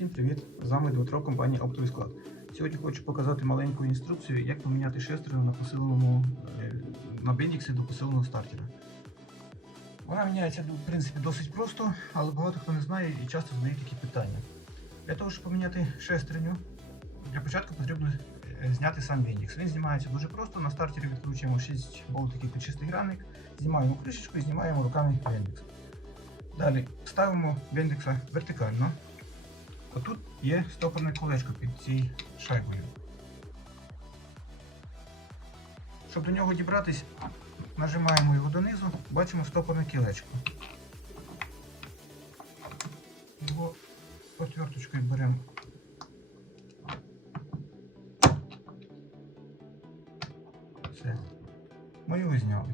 Всім привіт! З вами Дмитро, компанія Оптовий склад. Сьогодні хочу показати маленьку інструкцію, як поміняти шестерню на посиленому е, на бендіксі до посиленого стартера. Вона міняється в принципі досить просто, але багато хто не знає і часто задає такі питання. Для того, щоб поміняти шестерню, для початку потрібно е, зняти сам бендікс. Він знімається дуже просто. На стартері відкручуємо 6 болтиків під шестигранник, знімаємо кришечку і знімаємо руками бендікс. Далі ставимо бендикса вертикально. Отут є стопорне колечко під цією шайбою. Щоб до нього дібратись, нажимаємо його донизу, бачимо стопорне кілечко. Його отверточкою беремо. Все. Ми його зняли.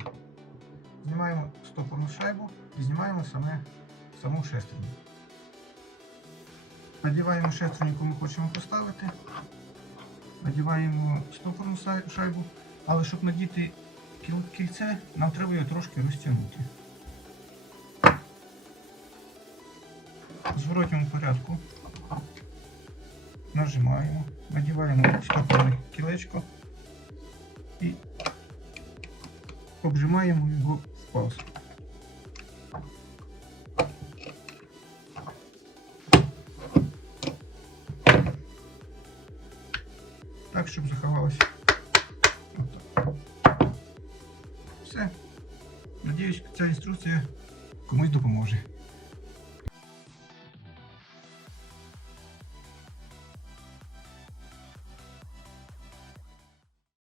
Знімаємо стопорну шайбу і знімаємо саме саму шестерню. Надіваємо шестерню, яку ми хочемо поставити. Надіваємо стопорну шайбу, але щоб надіти кільце, нам треба його трошки розтягнути. Зворотньому порядку нажимаємо, надіваємо стопорне кілечко і обжимаємо його в паз. Так, щоб заховалося. Все. Надіюсь, ця інструкція комусь допоможе.